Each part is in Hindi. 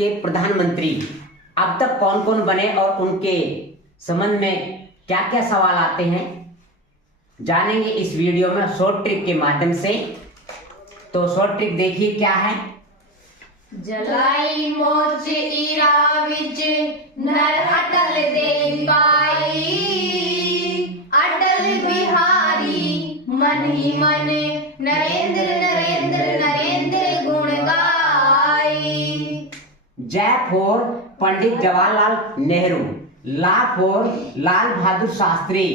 के प्रधानमंत्री अब तक कौन कौन बने और उनके संबंध में क्या क्या सवाल आते हैं जानेंगे इस वीडियो में शॉर्ट ट्रिक के माध्यम से। तो शॉर्ट ट्रिक देखिए क्या है। जलाई मोच ईरा विच नर अटल दे पाई, अटल बिहारी मन ही मन नरेंद्र नरेंद्र नरेंद्र गुण गाई। जय फॉर पंडित जवाहरलाल नेहरू, ला फॉर लाल बहादुर शास्त्री,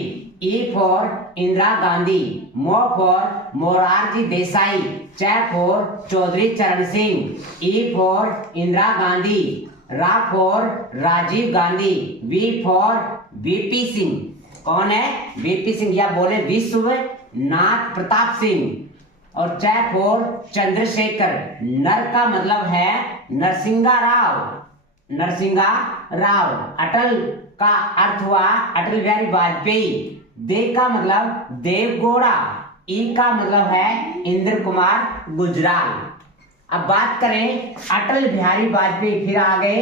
ई फॉर इंदिरा गांधी, मो फॉर मोरारजी देसाई, च फॉर चौधरी चरण सिंह, ई फॉर इंदिरा गांधी, रा फॉर राजीव गांधी, वी फॉर वीपी सिंह। कौन है वीपी सिंह? या बोले विश्वनाथ प्रताप सिंह। और च फॉर चंद्रशेखर। नर का मतलब है नरसिंगा राव, नरसिंगा राव। अटल का अर्थ हुआ अटल बिहारी वाजपेयी। दे का मतलब देव गौड़ा। ई का मतलब है इंद्र कुमार गुजराल। अब बात करें अटल बिहारी वाजपेयी, फिर आ गए।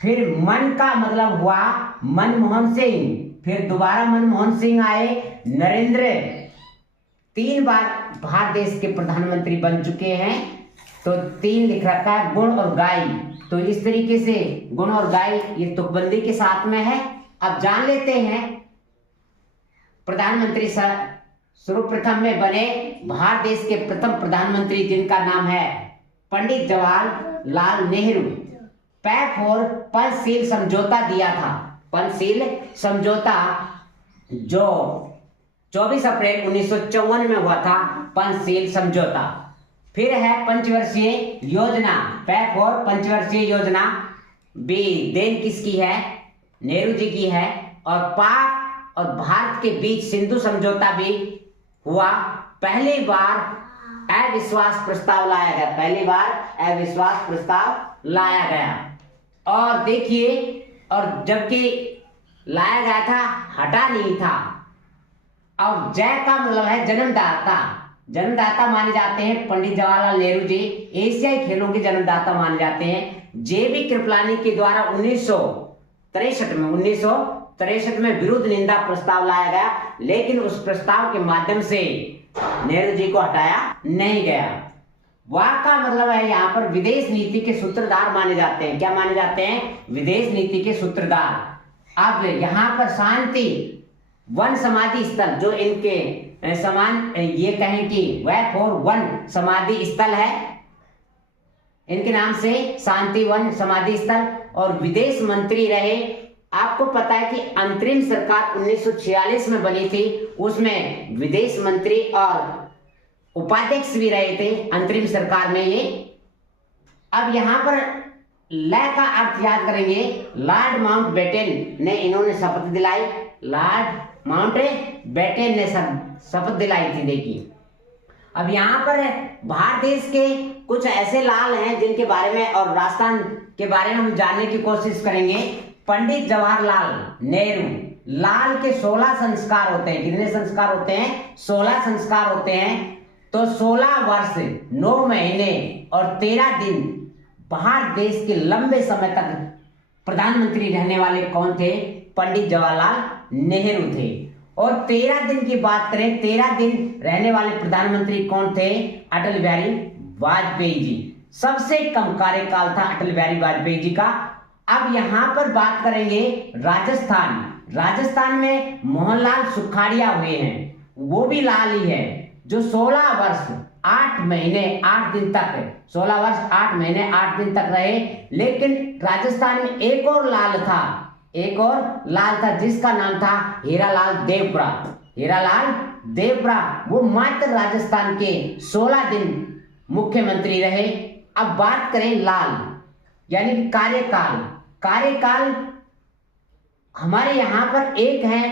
फिर मन का मतलब हुआ मनमोहन सिंह, फिर दोबारा मनमोहन सिंह आए। नरेंद्र 3 बार भारत देश के प्रधानमंत्री बन चुके हैं, तो 3 लिख रखा है। गुण और गाय, तो इस तरीके से गुण और गाय ये तुकबंदी के साथ में है। अब जान लेते हैं प्रधानमंत्री सर्वप्रथम में बने भारत देश के प्रथम प्रधानमंत्री, जिनका नाम है पंडित जवाहरलाल नेहरू। पैक और पंचशील समझौता दिया था, पंचशील समझौता जो 24 अप्रैल 1954 में हुआ था, पंचशील समझौता। फिर है पंचवर्षीय योजना, पैक और पंचवर्षीय योजना भी देन किसकी है? नेहरू जी की है। और पाक और भारत के बीच सिंधु समझौता भी हुआ। पहली बार अविश्वास प्रस्ताव लाया गया, पहली बार अविश्वास प्रस्ताव लाया गया। और देखिए, और जबकि लाया गया था हटा नहीं था। और जय का मतलब है जन्मदाता, जन्मदाता माने जाते हैं पंडित जवाहरलाल नेहरू जी, एशियाई खेलों के जन्मदाता माने जाते हैं। जेबी कृपलानी के द्वारा 1963 में विरुद्ध निंदा प्रस्ताव लाया गया, लेकिन उस प्रस्ताव के माध्यम से नेहरू जी को हटाया नहीं गया। वाह का मतलब है यहाँ पर विदेश नीति के सूत्रधार माने जाते हैं। क्या माने जाते हैं? विदेश नीति के सूत्रधार। अब यहाँ पर शांति वन समाधि स्थल, जो इनके समान ये कहें कि वह फॉर वन समाधि स्थल है, इनके नाम से शांति वन समाधि स्थल। और विदेश मंत्री रहे। आपको पता है कि अंतरिम सरकार 1946 में बनी थी, उसमें विदेश मंत्री और उपाध्यक्ष भी रहे थे अंतरिम सरकार में ये। अब यहाँ पर लय का अर्थ याद करेंगे। लॉर्ड माउंटबेटन ने इन्होंने शपथ दिलाई, लॉर्ड माउंटबेटन ने शपथ दिलाई थी। देखिए, अब यहाँ पर भारत देश के कुछ ऐसे लाल हैं जिनके बारे में और राजस्थान के बारे में हम जानने की कोशिश करेंगे। पंडित जवाहरलाल नेहरू, लाल के 16 संस्कार होते हैं। कितने संस्कार होते हैं? 16 संस्कार होते हैं। तो 16 वर्ष 9 महीने और 13 दिन भारत देश के लंबे समय तक प्रधानमंत्री रहने वाले कौन थे? पंडित जवाहरलाल नेहरू थे। और 13 दिन की बात करें, 13 दिन रहने वाले प्रधानमंत्री कौन थे? अटल बिहारी वाजपेयी जी। सबसे कम कार्यकाल था अटल बिहारी वाजपेयी जी का। अब यहां पर बात करेंगे राजस्थान। राजस्थान में मोहनलाल सुखाड़िया हुए हैं, वो भी लाल ही है, जो 16 वर्ष 8 महीने 8 दिन तक 16 वर्ष 8 महीने 8 दिन तक रहे। लेकिन राजस्थान में एक और लाल था, एक और लाल था, जिसका नाम था हीरालाल देवपुरा। हीरालाल देवपुरा वो मात्र राजस्थान के 16 दिन मुख्यमंत्री रहे। अब बात करें लाल यानी कार्यकाल। कार्यकाल हमारे यहाँ पर एक है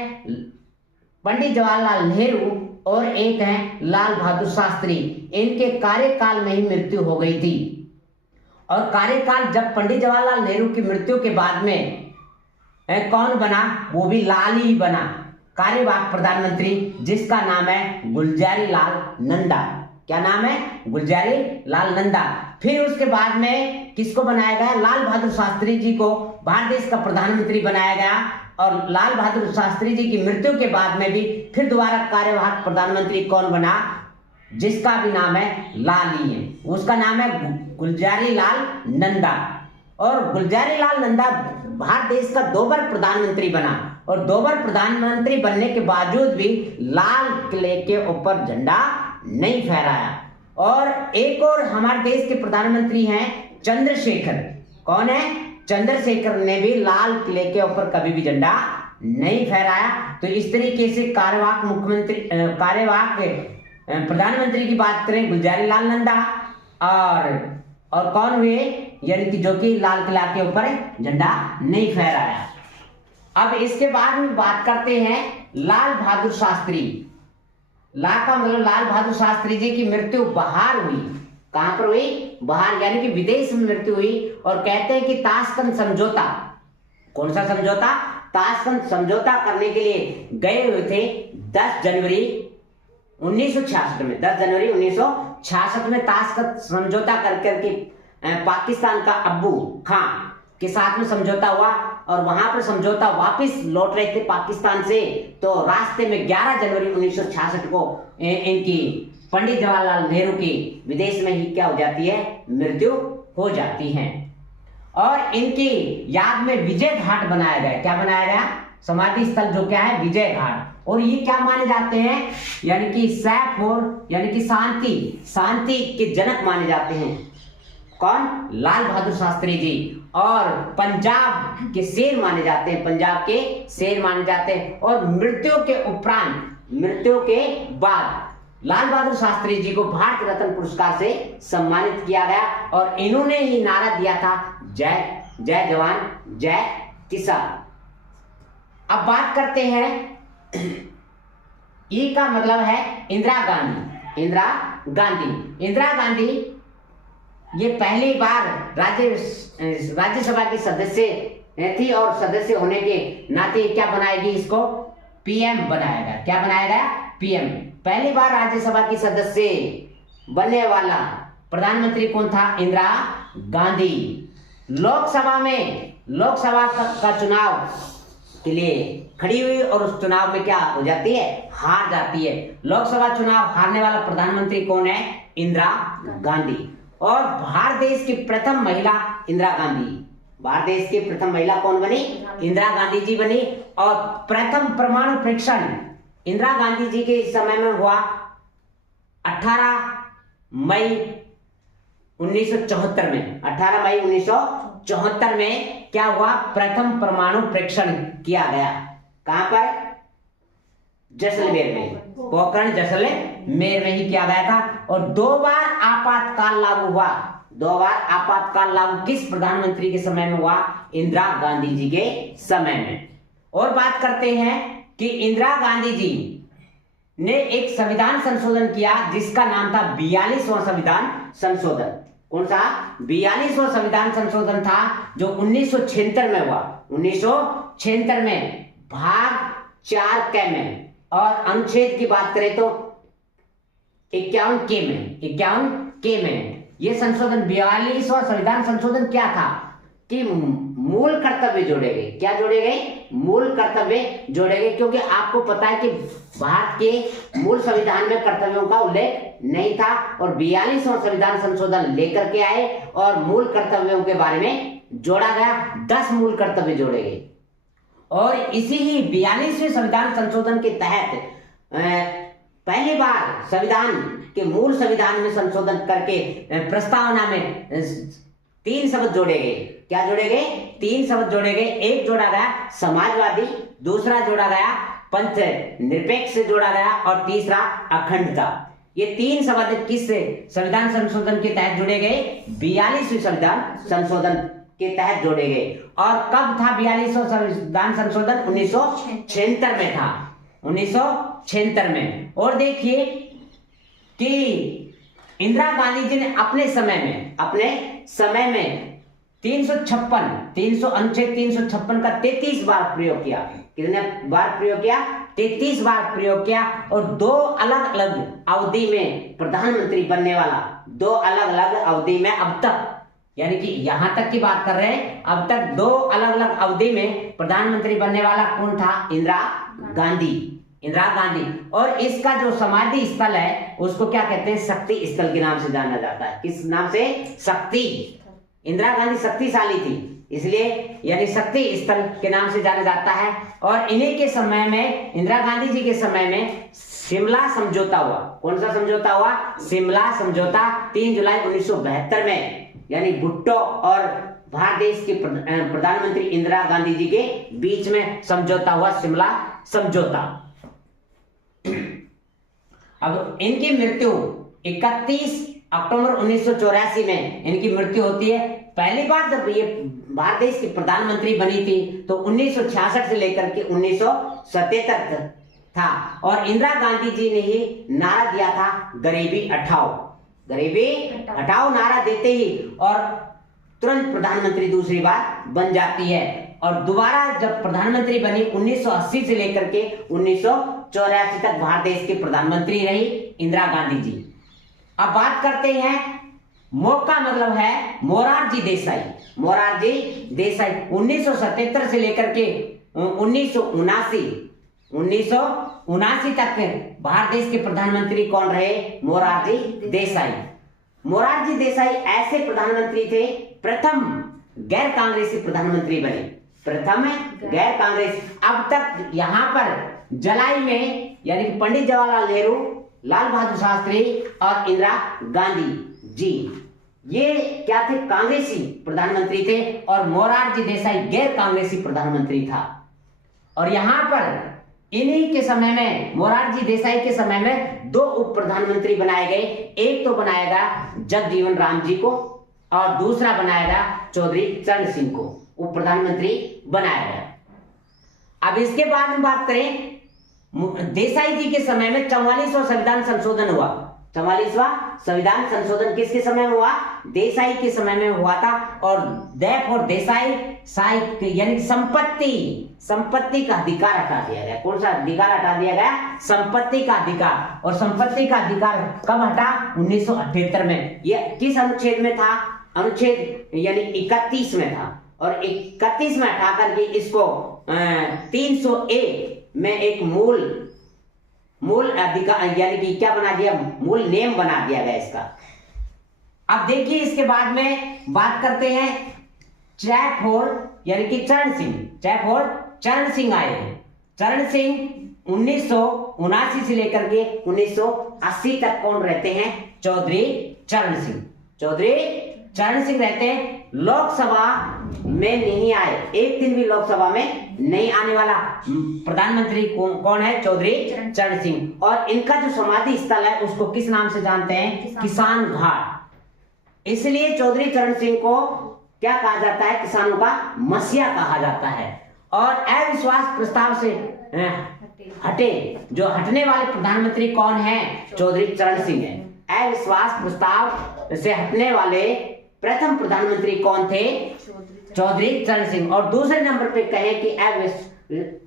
पंडित जवाहरलाल नेहरू और एक है लाल बहादुर शास्त्री। इनके कार्यकाल में ही मृत्यु हो गई थी। और कार्यकाल जब पंडित जवाहरलाल नेहरू की मृत्यु के बाद में कौन बना? वो भी लाल ही बना, कार्यवाहक प्रधानमंत्री, जिसका नाम है गुलजारी लाल नंदा। क्या नाम है? गुलजारी लाल नंदा। फिर उसके बाद में किसको बनाया गया? लाल बहादुर शास्त्री जी को भारत देश का प्रधानमंत्री बनाया गया। और लाल बहादुर शास्त्री जी की मृत्यु के बाद में भी फिर दोबारा कार्यवाहक प्रधानमंत्री कौन बना? जिसका भी नाम है लाल ही है, उसका नाम है गुलजारी लाल नंदा। और गुलजारी लाल नंदा भारत देश का 2 बार प्रधानमंत्री बना और 2 बार प्रधानमंत्री बनने के बावजूद भी लाल किले के ऊपर झंडा नहीं फहराया। और एक और हमारे देश के प्रधानमंत्री हैं चंद्रशेखर। कौन है? चंद्रशेखर ने भी लाल किले के ऊपर कभी भी झंडा नहीं फहराया। तो इस तरीके से कार्यवाहक प्रधानमंत्री की बात करें, गुलजारी लाल नंदा और कौन हुए, यानी कि जो कि लाल किला के ऊपर झंडा नहीं फहराया। अब इसके बाद में बात करते हैं लाल बहादुर शास्त्री। ला का मतलब लाल बहादुर शास्त्री जी की मृत्यु बाहर हुई। कहां पर हुई? बाहर, यानी कि विदेश में मृत्यु हुई। और कहते हैं कि ताशकंद समझौता, कौन सा समझौता? ताशकंद समझौता करने के लिए गए हुए थे 10 जनवरी 1966 में। 10 जनवरी 1966 में ताशकंद समझौता करके पाकिस्तान का अब्बू खान के साथ में समझौता हुआ। और वहां पर समझौता वापस लौट रहे थे पाकिस्तान से, तो रास्ते में 11 जनवरी 1966 को इनकी पंडित जवाहरलाल नेहरू की विदेश में ही क्या हो जाती है? मृत्यु हो जाती है। और इनकी याद में विजय घाट बनाया गया। क्या बनाया गया? समाधि स्थल जो क्या है? विजय घाट। और ये क्या माने जाते हैं? यानी कि सैफ और यानी कि शांति के जनक माने जाते हैं। कौन? लाल बहादुर शास्त्री जी। और पंजाब के शेर माने जाते हैं, पंजाब के शेर माने जाते हैं। और मृत्यु के उपरांत, मृत्यु के बाद लाल बहादुर शास्त्री जी को भारत रत्न पुरस्कार से सम्मानित किया गया। और इन्होंने ही नारा दिया था, जय जय जवान जय किसान। अब बात करते हैं, ई का मतलब है इंदिरा गांधी। इंदिरा गांधी, इंदिरा गांधी ये पहली बार राज्यसभा की सदस्य थी। और सदस्य होने के नाते क्या बनाएगी? इसको पीएम बनाएगा। क्या बनाएगा? पीएम। पहली बार राज्यसभा की सदस्य बनने वाला प्रधानमंत्री कौन था? इंदिरा गांधी। लोकसभा का चुनाव के लिए खड़ी हुई और उस चुनाव में क्या हो जाती है? हार जाती है। लोकसभा चुनाव हारने वाला प्रधानमंत्री कौन है? इंदिरा गांधी। और भारत देश की प्रथम महिला इंदिरा गांधी। भारत देश की प्रथम महिला कौन बनी? इंदिरा गांधी जी बनी। और प्रथम परमाणु परीक्षण इंदिरा गांधी जी के समय में हुआ 18 मई 1974 में। 18 मई 1974 में क्या हुआ? प्रथम परमाणु परीक्षण किया गया। कहां पर? जैसलमेर में, पोखरण जैसलमेर में ही किया गया था। और 2 बार आपातकाल लागू हुआ। 2 बार आपातकाल लागू किस प्रधानमंत्री के समय में हुआ? इंदिरा गांधी जी के समय में। और बात करते हैं कि इंदिरा गांधी जी ने एक संविधान संशोधन किया जिसका नाम था 42वां संविधान संशोधन। कौन सा? 42वां संविधान संशोधन था जो 1976 में हुआ। 1976 में भाग 4 क में। और अनुच्छेद की बात करें तो 51 के में, 51 के में यह संशोधन 42वां संविधान संशोधन क्या था कि मूल कर्तव्य जोड़े गए। क्या जोड़े गए? मूल कर्तव्य जोड़े गए। क्योंकि आपको पता है कि भारत के मूल संविधान में कर्तव्यों का उल्लेख नहीं था। और 42वां संविधान संशोधन लेकर के आए और मूल कर्तव्यों के बारे में जोड़ा गया। 10 मूल कर्तव्य जोड़े गए। और इसी ही 42वें संविधान संशोधन के तहत पहली बार संविधान के मूल संविधान में संशोधन करके प्रस्तावना में 3 शब्द जोड़े गए। क्या जोड़े गए? 3 शब्द जोड़े गए। एक जोड़ा गया समाजवादी, दूसरा जोड़ा गया पंथ निरपेक्ष से जोड़ा गया और तीसरा अखंडता। ये 3 शब्द किस संविधान संशोधन के तहत जोड़े गए? 42वें संविधान संशोधन के तहत जोड़े गए। और कब था 42वां संविधान संशोधन? 1976 में था। 1976 में। और देखिए कि इंदिरा गांधी जी ने अपने समय में 356 अनुच्छेद 356 का 33 बार प्रयोग किया। कितने बार प्रयोग किया? 33 बार प्रयोग किया और 2 अलग अलग अवधि में प्रधानमंत्री बनने वाला, 2 अलग अलग अवधि में अब तक, यानी कि यहां तक की बात कर रहे हैं, अब तक 2 अलग अलग अवधि में प्रधानमंत्री बनने वाला कौन था? इंदिरा गांधी। और इसका जो समाधि स्थल है उसको क्या कहते हैं? शक्ति स्थल के नाम से जाना जाता है। किस नाम से? शक्ति। इंदिरा गांधी शक्तिशाली थी, इसलिए यानी शक्ति स्थल के नाम से जाना जाता है। और इन्हीं के समय में, इंदिरा गांधी जी के समय में शिमला समझौता हुआ। कौन सा समझौता हुआ? शिमला समझौता 3 जुलाई 1972 में, यानी भुट्टो और भारत देश के प्रधानमंत्री इंदिरा गांधी जी के बीच में समझौता हुआ, शिमला समझौता। अब इनकी मृत्यु 31 अक्टूबर 1984 में इनकी मृत्यु होती है। पहली बार जब ये भारत देश की प्रधानमंत्री बनी थी तो 1966 से लेकर के 1977 तक था। और इंदिरा गांधी जी ने ही नारा दिया था, गरीबी हटाओ नारा देते ही और तुरंत प्रधानमंत्री दूसरी बार बन जाती है। और दोबारा जब प्रधानमंत्री बनी 1980 से लेकर के 1984 तक भारत देश के प्रधानमंत्री रही इंदिरा गांधी जी। अब बात करते हैं, मो का मतलब है मोरारजी देसाई। 1977 से लेकर के 1979 तक भारत देश के प्रधानमंत्री कौन रहे? मोरारजी देसाई ऐसे प्रधानमंत्री थे, प्रथम गैर कांग्रेसी प्रधानमंत्री बने, प्रथम गैर कांग्रेस। अब तक यहां पर जलाई में, यानी कि पंडित जवाहरलाल नेहरू, लाल बहादुर शास्त्री और इंदिरा गांधी जी, ये क्या थे? कांग्रेसी प्रधानमंत्री थे। और मोरारजी देसाई गैर कांग्रेसी प्रधानमंत्री था। और यहां पर इन्हीं के समय में, मोरारजी देसाई के समय में 2 उप प्रधानमंत्री बनाए गए। एक तो बनाएगा जगजीवन राम जी को और दूसरा बनाएगा चौधरी चरण सिंह को, उप प्रधानमंत्री बनाया गया। अब इसके बाद में बात करें, देसाई जी के समय में 44वां संविधान संशोधन हुआ। 44वां संविधान संशोधन किसके समय में हुआ? देसाई के समय में हुआ था। और देसाई यानी संपत्ति का अधिकार हटा दिया गया। कौन सा अधिकार हटा दिया गया? संपत्ति का अधिकार। और संपत्ति का अधिकार कब हटा? 1978 में। यह किस अनुच्छेद में था? अनुच्छेद यानी 31 में था। और 31 में हटा करके इसको 300A में एक मूल अधिकार, यानी कि क्या बना दिया? मूल नेम बना दिया गया इसका। अब देखिए, इसके बाद में बात करते हैं चैफोर, यानी कि चरण सिंह आए हैं। चरण सिंह 1979 से लेकर के 1980 तक कौन रहते हैं? चौधरी चरण सिंह रहते हैं। लोकसभा में नहीं आए, एक दिन भी लोकसभा में नहीं आने वाला प्रधानमंत्री कौन है? चौधरी चरण सिंह। और इनका जो समाधि स्थल है उसको किस नाम से जानते हैं? किसान घाट। इसलिए चौधरी चरण सिंह को क्या कहा जाता है? किसानों का मसीहा कहा जाता है। और अविश्वास प्रस्ताव से हटने वाले प्रधानमंत्री कौन है? चौधरी चरण सिंह है। अविश्वास प्रस्ताव से हटने वाले प्रथम प्रधानमंत्री कौन थे? चौधरी चरण सिंह। और दूसरे नंबर पे कहें कि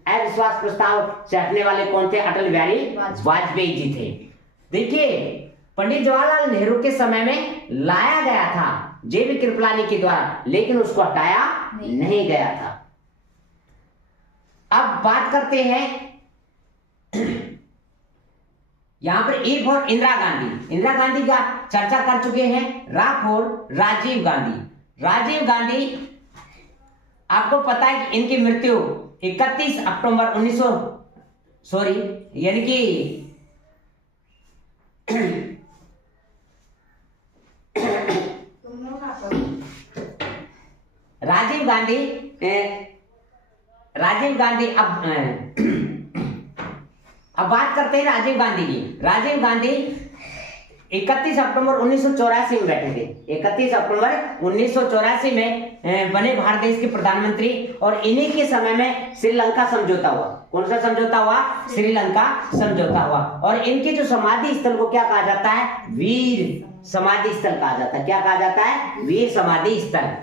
अविश्वास प्रस्ताव से हटने वाले कौन थे? अटल बिहारी वाजपेयी जी थे। देखिए, पंडित जवाहरलाल नेहरू के समय में लाया गया था जेबी कृपलानी के द्वारा, लेकिन उसको हटाया नहीं गया था। अब बात करते हैं यहां पर ई फॉर इंदिरा गांधी का चर्चा कर चुके हैं। राजीव गांधी आपको पता है कि इनकी मृत्यु 31 अक्टूबर 1900 यानी कि राजीव गांधी अब बात करते हैं राजीव गांधी की। राजीव गांधी 31 अक्टूबर 1984 में बैठे थे। 31 अक्टूबर 1984 में बने भारत देश के प्रधानमंत्री। और इन्हीं के समय में श्रीलंका समझौता हुआ। कौन सा समझौता हुआ? श्रीलंका समझौता हुआ। और इनके जो समाधि स्थल को क्या कहा जाता है? वीर समाधि स्थल कहा जाता है। क्या कहा जाता है? वीर समाधि स्थल।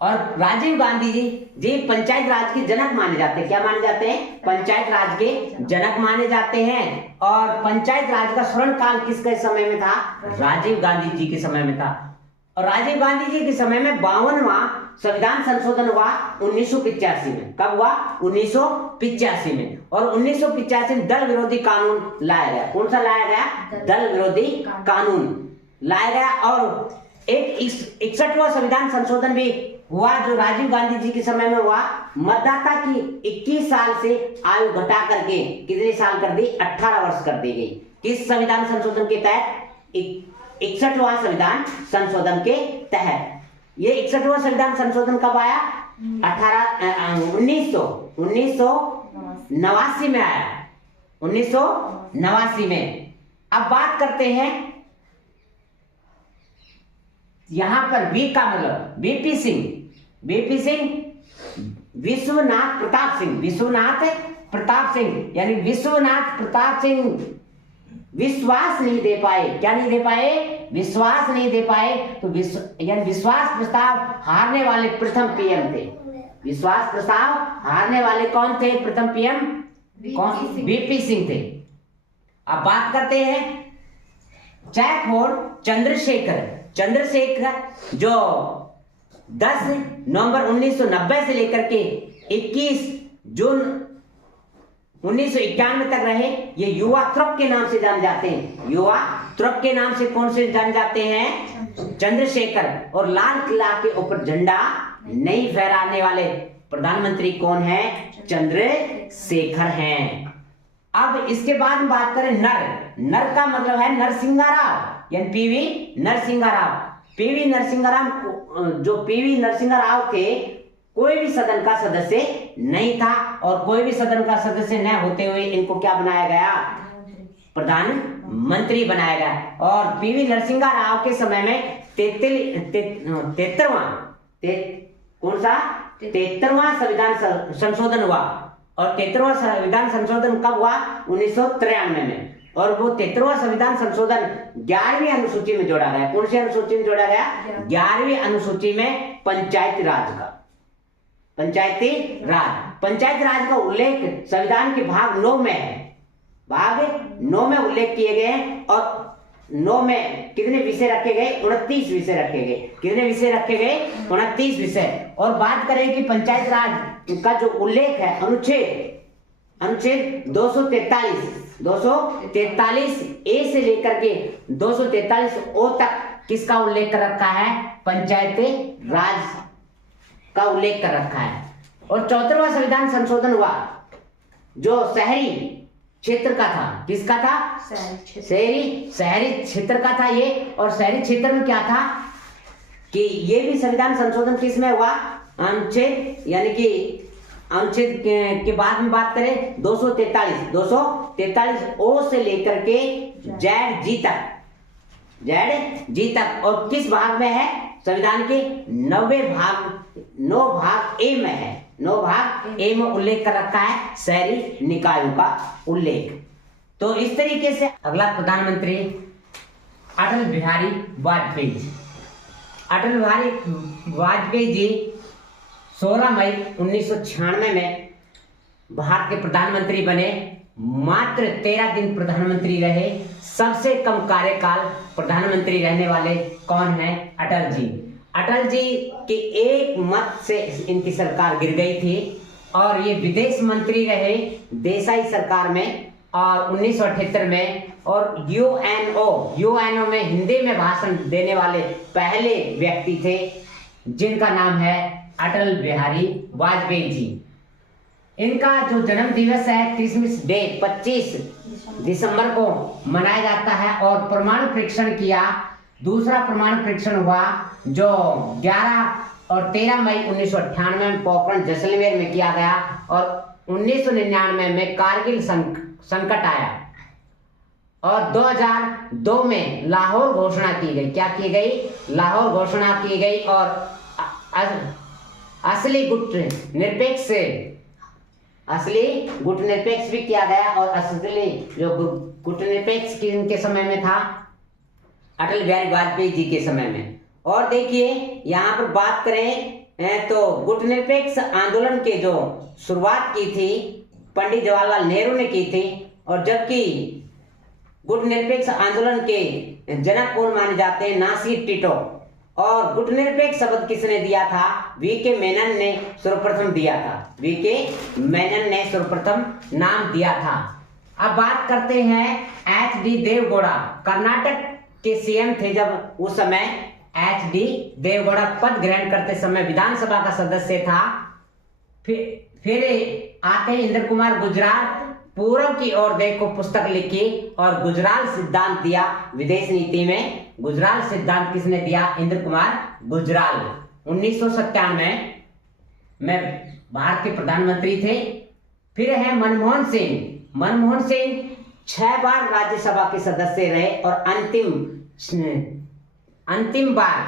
और राजीव गांधी जी पंचायत राज के जनक माने जाते हैं। क्या माने जाते हैं? पंचायत राज के जनक माने जाते हैं। और पंचायत राज का स्वर्ण काल किसके समय में था? राजीव गांधी जी के समय में था। और राजीव गांधी जी के समय में 52वां संविधान संशोधन हुआ 1985 में। कब हुआ? 1985 में। और 1985 में दल विरोधी कानून लाया गया। कौन सा लाया गया? दल विरोधी कानून लाया गया। और एक 61वां संविधान संशोधन भी हुआ जो राजीव गांधी जी के समय में हुआ। मतदाता की 21 साल से आयु घटा करके कितने साल कर दी? 18 वर्ष कर दी गई। किस संविधान संशोधन के तहत? 61वां संविधान संशोधन के तहत। ये 61वां संविधान संशोधन कब आया? 1989 में आया। 1989 में। अब बात करते हैं यहां पर वी का मतलब वीपी सिंह विश्वनाथ प्रताप सिंह यानी विश्वनाथ प्रताप सिंह विश्वास नहीं दे पाए। क्या नहीं दे पाए? विश्वास नहीं दे पाए। तो यानी विश्वास प्रस्ताव हारने वाले प्रथम पीएम थे। विश्वास प्रस्ताव हारने वाले कौन थे? प्रथम पीएम कौन? वीपी सिंह थे। अब बात करते हैं चैकफोर्ड चंद्रशेखर जो 10 नवंबर 1990 से लेकर के 21 जून 1991 तक रहे। ये युवा त्रुप के नाम से जान जाते हैं। युवा त्रुप के नाम से कौन से जान जाते हैं? चंद्रशेखर। और लाल किला के ऊपर झंडा नहीं फहराने वाले प्रधानमंत्री कौन है? चंद्रशेखर हैं। अब इसके बाद हम बात करें नर का मतलब है नरसिंहा राव यानी पीवी नरसिंहा राव। पीवी नरसिंहा राव थे कोई भी सदन का सदस्य नहीं था। और कोई भी सदन का सदस्य न होते हुए इनको क्या बनाया गया? प्रधानमंत्री बनाया गया। और पीवी नरसिंहा राव के समय में 73वां संविधान संशोधन हुआ। और 73वां संविधान संशोधन कब हुआ? 1993 में। और वो 73वां संविधान संशोधन 11वीं अनुसूची में जोड़ा गया। कौन सी अनुसूची में जोड़ा गया? 11वीं अनुसूची में पंचायती राज का उल्लेख संविधान के भाग 9 में है। भाग 9 में उल्लेख किए गए। और 9 में कितने विषय रखे गए? 29 विषय रखे गए। कितने विषय रखे गए? 29 विषय। और बात करें कि पंचायत राज का जो उल्लेख है अनुच्छेद 243 ए से लेकर के 243 ओ तक किसका उल्लेख कर रखा है? पंचायती राज का उल्लेख कर रखा है। और 74वां संविधान संशोधन हुआ जो शहरी क्षेत्र का था। किसका था? शहरी क्षेत्र का था ये। और शहरी क्षेत्र में क्या था कि ये भी संविधान संशोधन किस में हुआ? अनुच्छेद यानी कि अनुच्छेद के बाद में बात करें 243 ओ से लेकर के जेड जी तक। और किस भाग में है? संविधान के 9 भाग ए में है। 9 भाग ए में उल्लेख कर रखा है शहरी निकायों का उल्लेख। तो इस तरीके से अगला प्रधानमंत्री अटल बिहारी वाजपेयी जी 16 मई 1996 में भारत के प्रधानमंत्री बने। मात्र 13 दिन प्रधानमंत्री रहे। सबसे कम कार्यकाल प्रधानमंत्री रहने वाले कौन हैं? अटल जी के एक मत से इनकी सरकार गिर गई थी। और ये विदेश मंत्री रहे देसाई सरकार में और 1978 में। और यूएनओ में हिंदी में भाषण देने वाले पहले व्यक्ति थे जिनका नाम है अटल बिहारी वाजपेयी जी। इनका जो जन्म दिवस है क्रिसमस डे 25 दिसंबर को मनाया जाता है। और परमाणु परीक्षण किया। दूसरा परमाणु परीक्षण हुआ जो 11 और 13 मई 1998 में पोखरण जैसलमेर में किया गया। और 1999 में कारगिल संकट आया। और 2002 में लाहौर घोषणा की गई। क्या की गई? लाहौर घोषणा की गई। और असली गुट निरपेक्ष भी किया गया। और असली जो गुट निरपेक्ष इनके समय में था अटल बिहारी वाजपेयी जी के समय में। और देखिए यहाँ पर बात करें तो गुटनिरपेक्ष आंदोलन के जो शुरुआत की थी पंडित जवाहरलाल नेहरू ने की थी, और जबकि गुटनिरपेक्ष आंदोलन के जनक कौन माने जाते हैं, नासी टिटो। और गुटनिरपेक्ष शब्द किसने दिया था, वीके मेनन ने सर्वप्रथम दिया था, वीके मेनन ने सर्वप्रथम नाम दिया था। अब बात करते हैं एच.डी. देवगौड़ा, कर्नाटक के सीएम थे जब उस समय एच.डी. देवगौड़ा पद ग्रहण करते समय विधानसभा का सदस्य था। फिर आते हैं इंद्र कुमार गुजराल, पूर्व की ओर देखो पुस्तक लिखी और गुजराल सिद्धांत दिया विदेश नीति में। गुजराल सिद्धांत किसने दिया, इंद्र कुमार गुजराल। 1997 में भारत के प्रधानमंत्री थे। फिर है मनमोहन सिंह। मनमोहन सिंह 6 बार राज्यसभा के सदस्य रहे और अंतिम बार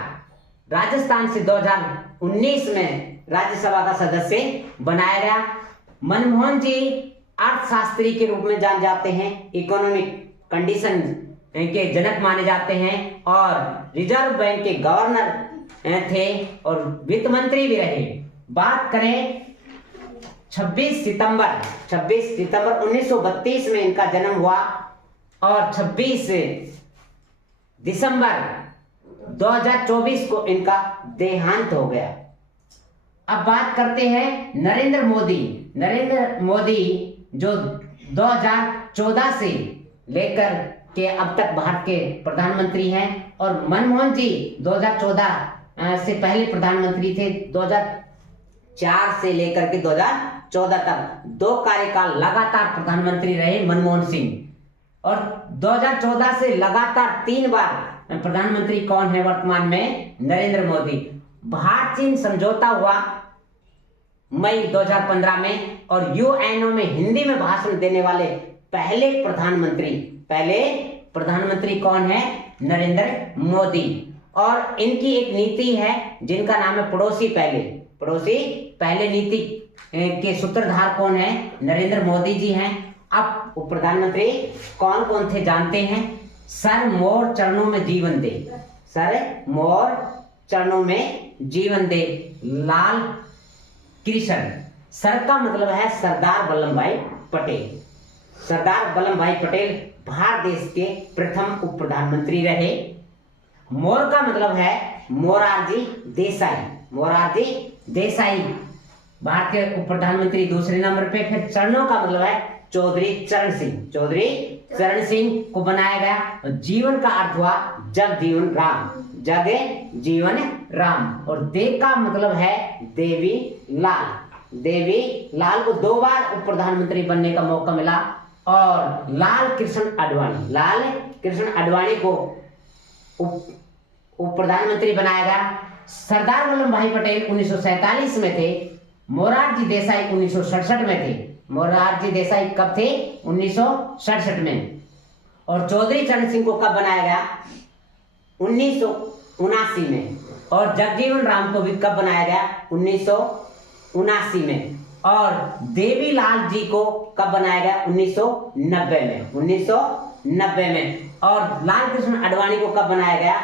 राजस्थान से 2019 में राज्यसभा का सदस्य बनाया गया। मनमोहन जी अर्थशास्त्री के रूप में जान जाते हैं, इकोनॉमिक कंडीशन के जनक माने जाते हैं और रिजर्व बैंक के गवर्नर थे और वित्त मंत्री भी रहे। बात करें 26 सितंबर 1932 में इनका जन्म हुआ और 26 दिसंबर 2024 को इनका देहांत हो गया। अब बात करते हैं नरेंद्र मोदी। नरेंद्र मोदी जो 2014 से लेकर के अब तक भारत के प्रधानमंत्री हैं और मनमोहन जी 2014 से पहले प्रधानमंत्री थे। 2004 से लेकर के 2014 तक 2 कार्यकाल लगातार प्रधानमंत्री रहे मनमोहन सिंह। और 2014 से लगातार 3 बार प्रधानमंत्री कौन है वर्तमान में, नरेंद्र मोदी। भारत चीन समझौता हुआ मई 2015 में और यूएनओ में हिंदी में भाषण देने वाले पहले प्रधानमंत्री कौन है, नरेंद्र मोदी। और इनकी एक नीति है जिनका नाम है पड़ोसी पहले नीति के सूत्रधार कौन है, नरेंद्र मोदी जी हैं। अब उप प्रधानमंत्री कौन कौन थे जानते हैं। सर मोर चरणों में जीवन दे, सर मोर चरणों में जीवन दे लाल कृष्ण। सर का मतलब है सरदार वल्लभ भाई पटेल। सरदार वल्लभ भाई पटेल भारत देश के प्रथम उप प्रधानमंत्री रहे। मोर का मतलब है मोरारजी देसाई भारत के उप प्रधानमंत्री दूसरे नंबर पे। फिर चरणों का मतलब है चौधरी चरण सिंह को बनाया गया। जीवन का अर्थ हुआ जग जीवन राम। और दे का मतलब है देवी लाल को 2 बार उप प्रधानमंत्री बनने का मौका मिला। और लाल कृष्ण आडवाणी को उप प्रधानमंत्री बनाया गया। सरदार वल्लभ भाई पटेल 1947 में थे। मोरारजी देसाई 1967 में थे। मोरारजी देसाई कब थे, 1967 में। और चौधरी चरण सिंह को कब बनाया गया, 1979 में। और जगजीवन राम को भी कब बनाया गया, 1979 में। और देवीलाल जी को कब बनाया गया, 1990 में। और लाल कृष्ण आडवाणी को कब बनाया गया,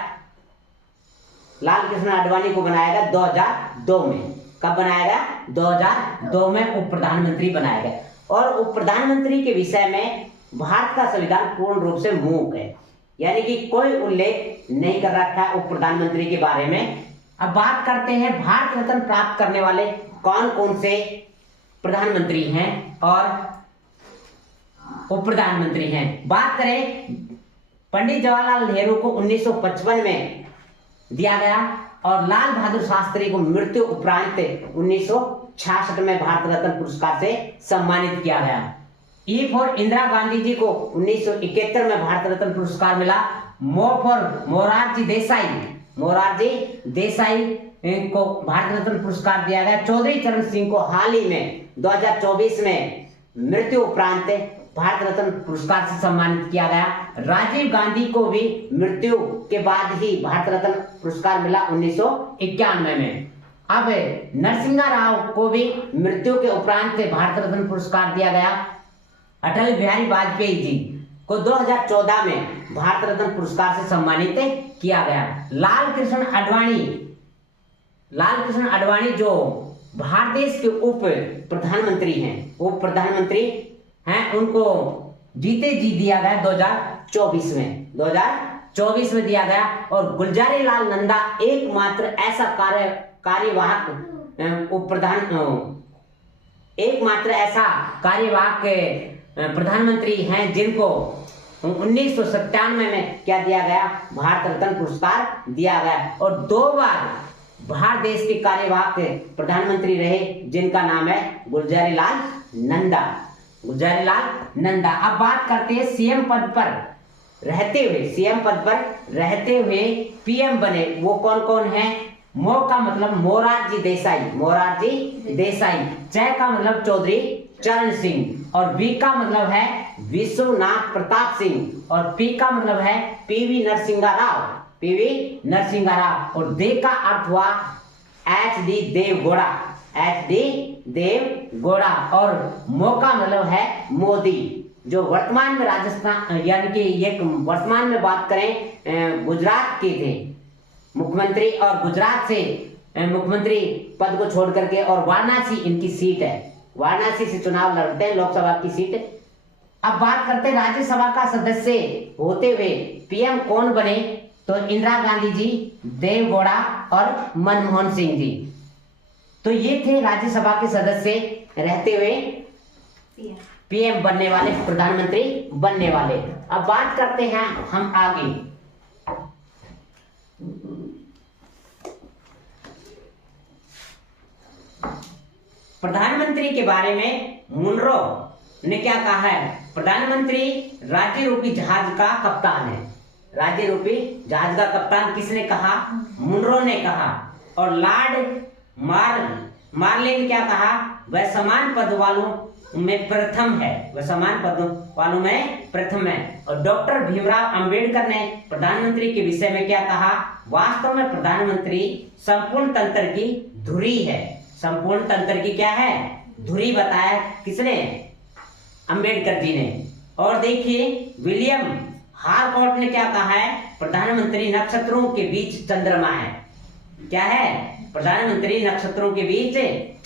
लाल कृष्ण आडवाणी को बनाया गया 2002 में। कब बनाया गया, 2002 में उप प्रधानमंत्री बनाया गया। और उप प्रधानमंत्री के विषय में भारत का संविधान पूर्ण रूप से मूक है, यानी कि कोई उल्लेख नहीं कर रखा है उप प्रधानमंत्री के बारे में। अब बात करते हैं भारत रत्न प्राप्त करने वाले कौन कौन से प्रधानमंत्री हैं और उप प्रधानमंत्री हैं। बात करें पंडित जवाहरलाल नेहरू को 1955 में दिया गया और लाल बहादुर शास्त्री को मृत्यु उपरांत 1966 में भारत रत्न पुरस्कार से सम्मानित किया गया। ई फॉर इंदिरा गांधी जी को 1971 में भारत रत्न पुरस्कार मिला। मोरारजी देसाई को भारत रत्न पुरस्कार दिया गया। चौधरी चरण सिंह को हाल ही में 2024 में मृत्यु उपरांत भारत रत्न पुरस्कार से सम्मानित किया गया। राजीव गांधी को भी मृत्यु के बाद ही भारत रत्न पुरस्कार मिला 1991 में। अब नरसिंहा राव को भी मृत्यु के उपरांत भारत रत्न पुरस्कार दिया गया। अटल बिहारी वाजपेयी जी को 2014 में भारत रत्न पुरस्कार से सम्मानित किया गया। लाल कृष्ण आडवाणी जो भारत देश के उप प्रधानमंत्री हैं, उनको जीते जी दिया गया 2024 में दिया गया। और गुलजारी लाल नंदा एकमात्र ऐसा कार्यवाहक प्रधानमंत्री हैं जिनको 1997 में क्या दिया गया, भारत रत्न पुरस्कार दिया गया। और 2 बार भारत देश के कार्यवाहक प्रधानमंत्री रहे जिनका नाम है गुलजारी लाल नंदा। अब बात करते हैं सीएम पद पर रहते हुए पीएम बने वो कौन कौन है। मो का मतलब मोरारजी देसाई, च का मतलब चौधरी चरण सिंह, और बी का मतलब है विश्वनाथ प्रताप सिंह, और पी का मतलब है पीवी नरसिंहा राव, और दे का अर्थ हुआ एच.डी. देवगौड़ा, और मो का मतलब है मोदी, जो वर्तमान में राजस्थान यानी कि एक वर्तमान में बात करें गुजरात के थे मुख्यमंत्री, और गुजरात से मुख्यमंत्री पद को छोड़ करके, और वाराणसी इनकी सीट है, वाराणसी से चुनाव लड़ते हैं, लोकसभा की सीट। अब बात करते हैं राज्यसभा का सदस्य होते हुए पीएम कौन बने, तो इंदिरा गांधी जी, देवगौड़ा और मनमोहन सिंह जी। तो ये थे राज्यसभा के सदस्य रहते हुए पीएम बनने वाले, प्रधानमंत्री बनने वाले। अब बात करते हैं हम आगे। प्रधानमंत्री के बारे में मुनरो ने क्या कहा है। प्रधानमंत्री राज्य रूपी जहाज का कप्तान है। राज्य रूपी जहाज का कप्तान किसने कहा, मुनरो ने कहा। और लॉर्ड मार्ले ने क्या कहा, वह समान पद वालों में प्रथम है। और डॉक्टर भीमराव अंबेडकर ने प्रधानमंत्री के विषय में क्या कहा, वास्तव में प्रधानमंत्री संपूर्ण तंत्र की धुरी है। संपूर्ण तंत्र की क्या है, धुरी बताया किसने, अंबेडकर जी ने। और देखिए विलियम हारकोर्ट ने क्या कहा है, प्रधानमंत्री नक्षत्रों के बीच चंद्रमा है। क्या है, प्रधानमंत्री नक्षत्रों के बीच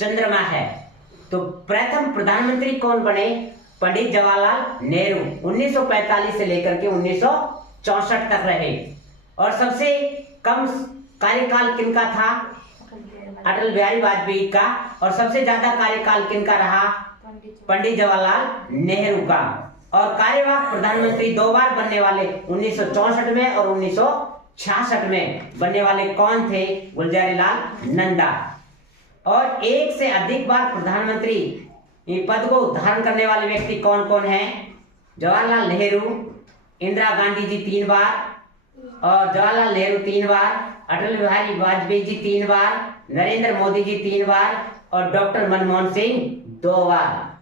चंद्रमा है। तो प्रथम प्रधानमंत्री कौन बने, पंडित जवाहरलाल नेहरू 1945 से लेकर के 1964 तक रहे। और सबसे कम कार्यकाल किनका था, अटल बिहारी वाजपेयी का। और सबसे ज्यादा कार्यकाल किनका रहा, पंडित जवाहरलाल नेहरू का। और कार्यवाहक प्रधानमंत्री 2 बार बनने वाले 1964 में और 1966 में बनने वाले कौन थे, गुलजारी लाल नंदा। और एक से अधिक बार प्रधानमंत्री पद को धारण करने वाले व्यक्ति कौन कौन हैं, जवाहरलाल नेहरू, इंदिरा गांधी जी 3 बार, और जवाहरलाल नेहरू 3 बार, अटल बिहारी वाजपेयी जी 3 बार, नरेंद्र मोदी जी 3 बार, और डॉक्टर मनमोहन सिंह 2 बार।